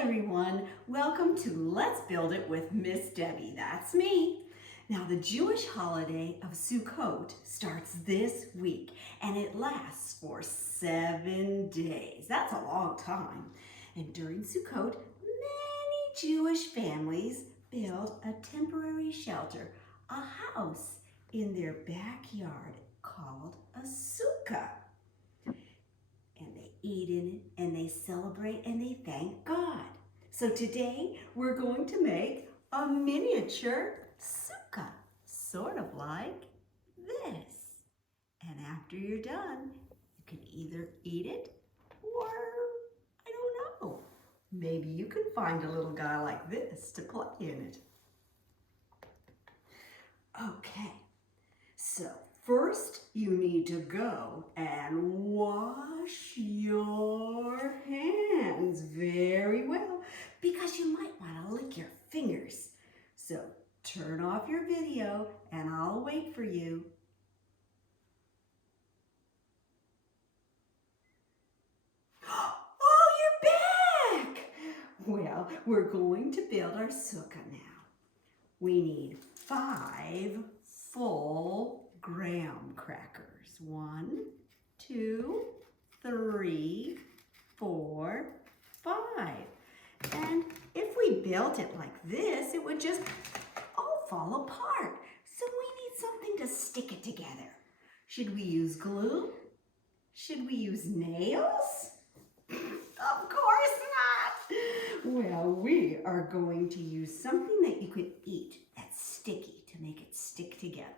everyone, welcome to Let's Build It with Miss Debbie. That's me. Now the Jewish holiday of Sukkot starts this week and it lasts for 7 days. That's a long time. And during Sukkot, many Jewish families build a temporary shelter, a house in their backyard called a sukkah. And they eat in it, and they celebrate, and they thank God. So today, we're going to make a miniature sukkah, sort of like this. And after you're done, you can either eat it, or, I don't know, maybe you can find a little guy like this to play in it. Okay, so first, you need to go and wash your hands very well because you might want to lick your fingers. So turn off your video and I'll wait for you. Oh, you're back! Well, we're going to build our sukkah now. We need 5 full graham crackers. 1, 2, 3, 4, 5. And if we built it like this, it would just all fall apart. So we need something to stick it together. Should we use glue? Should we use nails? Of course not. Well, we are going to use something that you could eat that's sticky to make it stick together.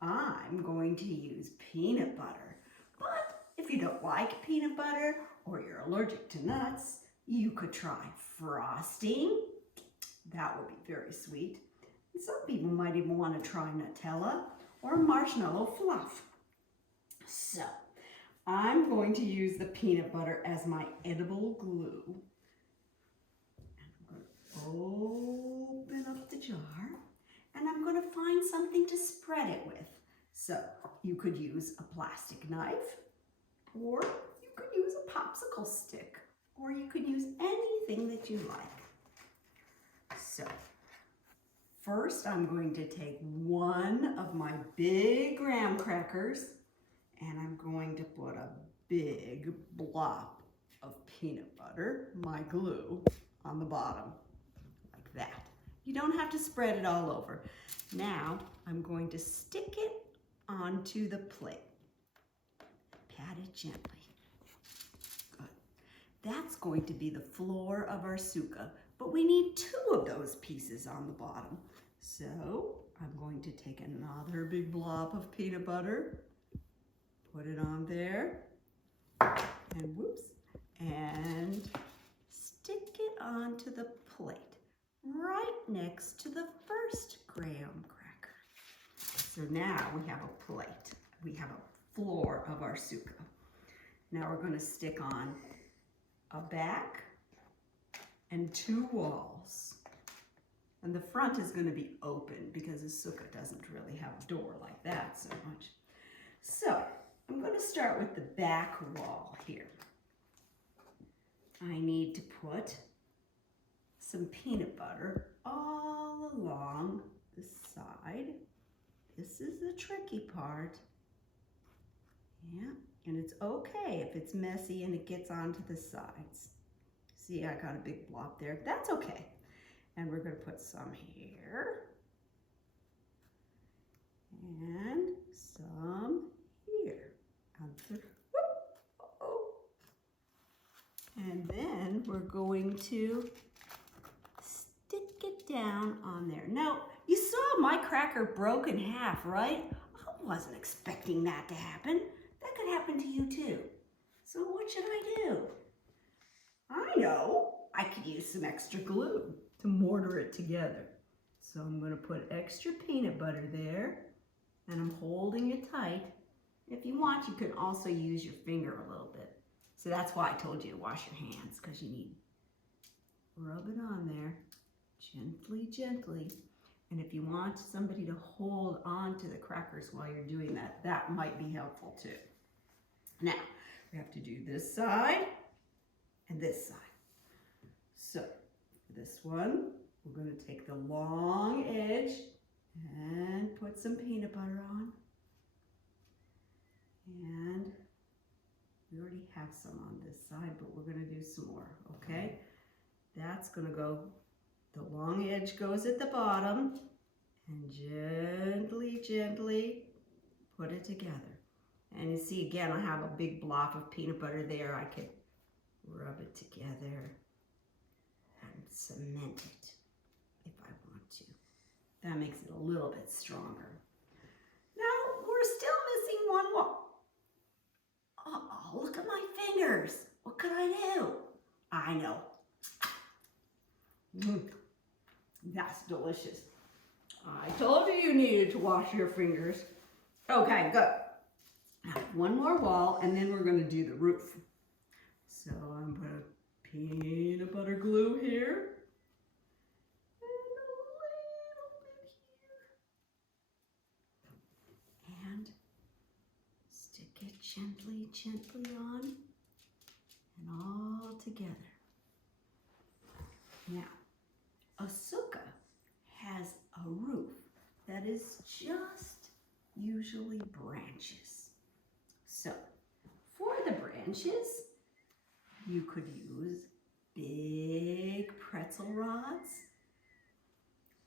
I'm going to use peanut butter, but if you don't like peanut butter or you're allergic to nuts, you could try frosting. That would be very sweet. And some people might even want to try Nutella or marshmallow fluff. So, I'm going to use the peanut butter as my edible glue. And I'm going to open up the jar. And I'm going to find something to spread it with. So you could use a plastic knife, or you could use a popsicle stick, or you could use anything that you like. So first I'm going to take one of my big graham crackers and I'm going to put a big blob of peanut butter, my glue, on the bottom, like that. You don't have to spread it all over. Now, I'm going to stick it onto the plate. Pat it gently. Good. That's going to be the floor of our sukkah, but we need 2 of those pieces on the bottom. So, I'm going to take another big blob of peanut butter, put it on there, and whoops, and stick it onto the plate, right next to the first graham cracker. So now we have a plate. We have a floor of our sukkah. Now we're going to stick on a back and 2 walls. And the front is going to be open because the sukkah doesn't really have a door like that so much. So I'm going to start with the back wall here. I need to put some peanut butter all along the side. This is the tricky part. Yeah, and it's okay if it's messy and it gets onto the sides. See, I got a big blob there. That's okay. And we're going to put some here. And some here. And then we're going to stick it down on there. Now, you saw my cracker broke in half, right? I wasn't expecting that to happen. That could happen to you too. So what should I do? I know, I could use some extra glue to mortar it together. So I'm going to put extra peanut butter there, and I'm holding it tight. If you want, you can also use your finger a little bit. So that's why I told you to wash your hands, because you need to rub it on there gently, gently. And if you want somebody to hold on to the crackers while you're doing that, that might be helpful too. Now, we have to do this side and this side. So for this one, we're going to take the long edge and put some peanut butter on. And we already have some on this side, but we're going to do some more, okay? That's going to go, the long edge goes at the bottom, and gently, gently put it together. And you see, again, I have a big block of peanut butter there. I could rub it together and cement it if I want to. That makes it a little bit stronger. Now, we're still missing one wall. Uh-oh, look at my fingers. What could I do? I know. That's delicious. I told you you needed to wash your fingers. Okay, good. Now, one more wall, and then we're going to do the roof. So I'm going to peanut butter glue here. And a little bit here. And stick it gently, gently on, and all together. Now, a sukkah has a roof that is just usually branches. So, for the branches, you could use big pretzel rods,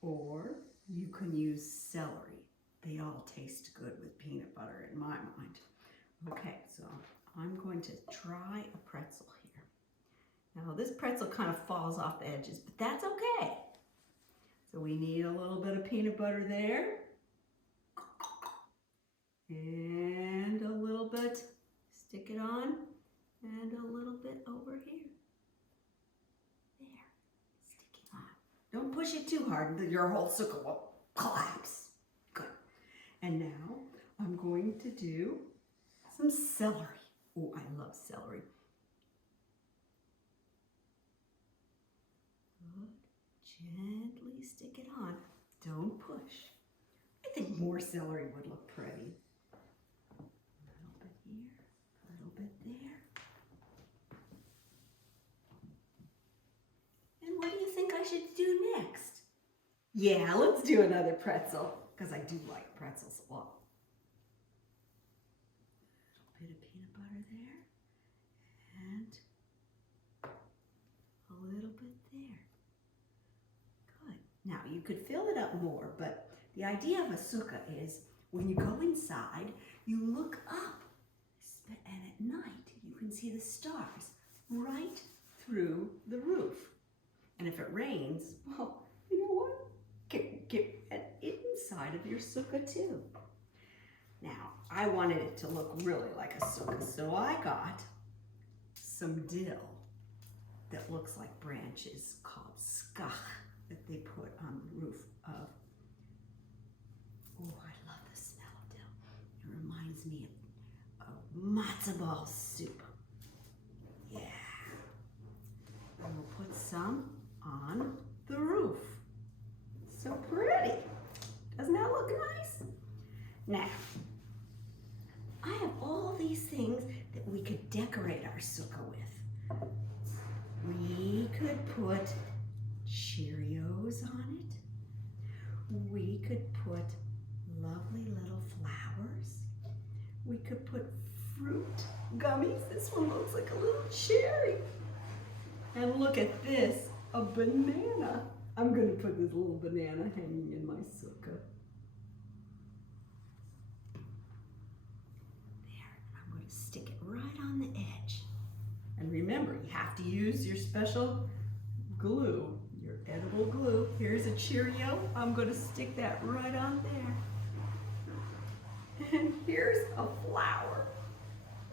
or you can use celery. They all taste good with peanut butter in my mind. Okay, so I'm going to try a pretzel here. Now this pretzel kind of falls off the edges, but that's okay. So we need a little bit of peanut butter there. And a little bit, stick it on, and a little bit over here. There, sticking on. Don't push it too hard, your whole sukkah will collapse. Good. And now I'm going to do some celery. Oh, I love celery. Good. Gently stick it on. Don't push. I think more celery would look pretty. A little bit here, a little bit there. And what do you think I should do next? Yeah, let's do another pretzel, because I do like pretzels a lot. A little bit of peanut butter there, and a little bit there. Good. Now, you could fill it up more, but the idea of a sukkah is when you go inside, you look up, and at night you can see the stars right through the roof. And if it rains, well, you know what? Get inside of your sukkah too. Now, I wanted it to look really like a sukkah, so I got some dill that looks like branches called Sukkah that they put on the roof of. Oh, I love the smell of dill. It reminds me of matzo ball soup. Yeah. And we'll put some on the roof. So pretty. Doesn't that look nice? Now, I have all these things that we could decorate our sukkah with. We could put Cheerios on it. We could put lovely little flowers. We could put fruit gummies. This one looks like a little cherry. And look at this, a banana. I'm going to put this little banana hanging in my sukkah. There, and I'm going to stick it right on the edge. And remember, you have to use your special glue, your edible glue. Here's a Cheerio. I'm going to stick that right on there. And here's a flower.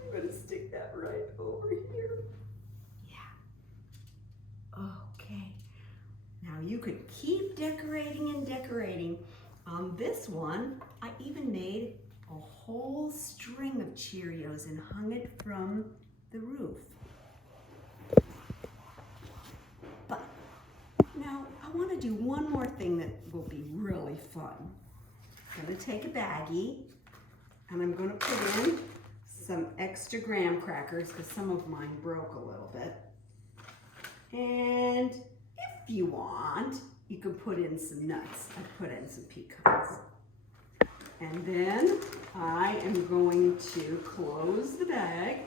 I'm going to stick that right over here. Yeah. Okay. Now you could keep decorating and decorating. On this one, I even made a whole string of Cheerios and hung it from the roof. But now I want to do one more thing that will be really fun. I'm going to take a baggie and I'm going to put in some extra graham crackers because some of mine broke a little bit. And if you want, you can put in some nuts. I put in some pecans. And then I am going to close the bag.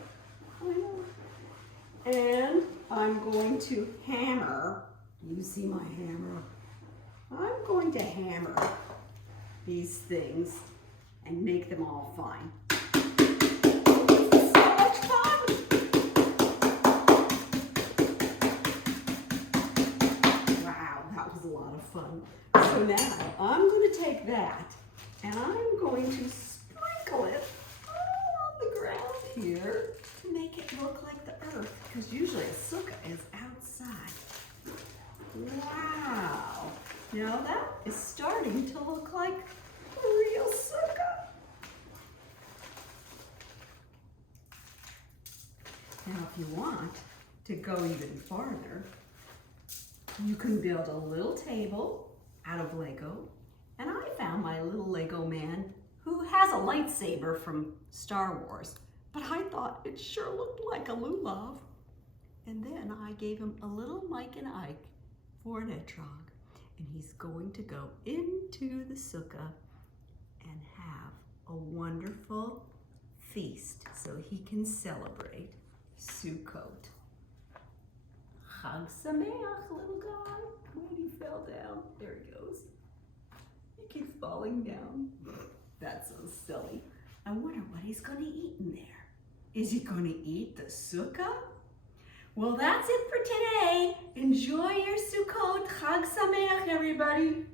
And I'm going to hammer. You see my hammer? I'm going to hammer these things and make them all fine. This is so much fun! Wow, that was a lot of fun. So now I'm going to take that and I'm going to sprinkle it all on the ground here to make it look like the earth, because usually a sukkah is outside. Wow! Now that is starting to look like a real sukkah. Now if you want to go even farther, you can build a little table out of Lego. And I found my little Lego man who has a lightsaber from Star Wars, but I thought it sure looked like a lulav. And then I gave him a little Mike and Ike for an etrog, and he's going to go into the sukkah and have a wonderful feast so he can celebrate Sukkot. Chag Sameach, little guy. Wait, he fell down. There he goes. He keeps falling down. That's so silly. I wonder what he's going to eat in there. Is he going to eat the sukkah? Well, that's it for today. Enjoy your Sukkot. Chag Sameach, everybody.